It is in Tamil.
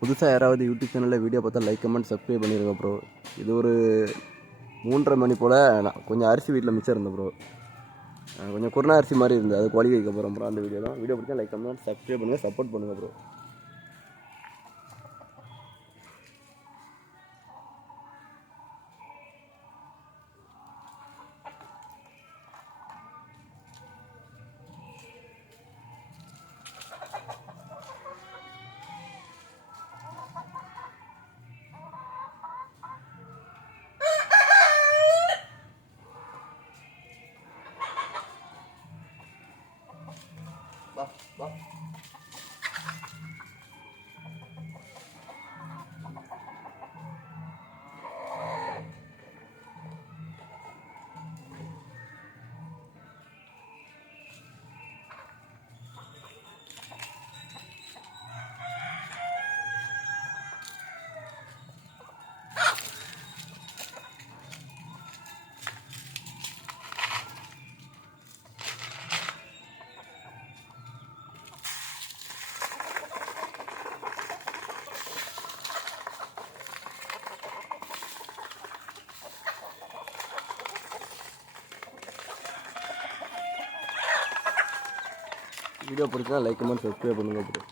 புதுசாக யாராவது யூடியூப் சேனலில் வீடியோ பார்த்தா லைக் கமெண்ட் சப்ஸ்கிரைப் பண்ணிடுங்க ப்ரோ. இது ஒரு 3:30 மணி போல் நான் கொஞ்சம் அரிசி வீட்டில் மிச்சம் இருந்தேன் ப்ரோ. கொஞ்சம் குருணா அரிசி மாதிரி இருந்தது, அது குழி வைக்க போகிறோம் ப்ரோ. அந்த வீடியோ தான். வீடியோ பிடிச்சா லைக் கமெண்ட் சப்ஸ்கிரைப் பண்ணுங்கள், சப்போர்ட் பண்ணுங்கள் ப்ரோ. வா வா. வீடியோ பிடிச்சா லைக் கமெண்ட் சப்ஸ்கிரைப் பண்ணுங்கள் ப்ரோ.